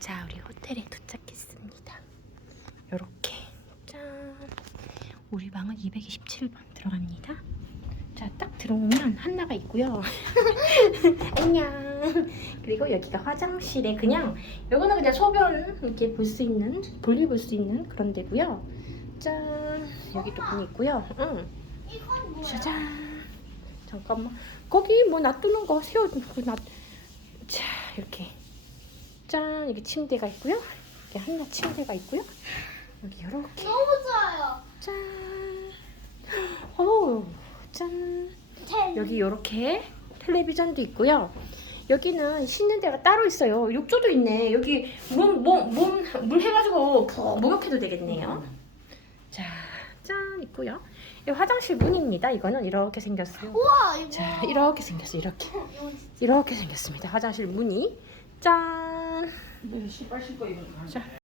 자, 우리 호텔에 도착했습니다. 요렇게 짠. 우리 방은 227번 들어갑니다. 자, 딱 들어오면 한나가 있고요. 안녕. 그리고 여기가 화장실에 그냥 요거는 그냥 소변 이렇게 볼 수 있는 볼일 볼 수 있는 그런 데고요. 짠. 여기 또 문이 있고요. 응. 짜잔. 잠깐만. 거기 뭐 놔두는 거 세워 그 놔. 자, 이렇게. 짠. 여기 침대가 있고요. 여기 한나 침대가 있고요. 여기 이렇게. 너무 좋아요. 짠. 오, 짠. 텔. 여기 이렇게 텔레비전도 있고요. 여기는 씻는 데가 따로 있어요. 욕조도 있네. 여기 몸몸물 해가지고 푹 목욕해도 되겠네요. 자, 짠 있고요. 이 화장실 문입니다. 이거는 이렇게 생겼어요. 우와 이거. 자, 이렇게 생겼어요. 이렇게 진짜 이렇게 생겼습니다. 화장실 문이 짠. 네, 신발 신고. 자,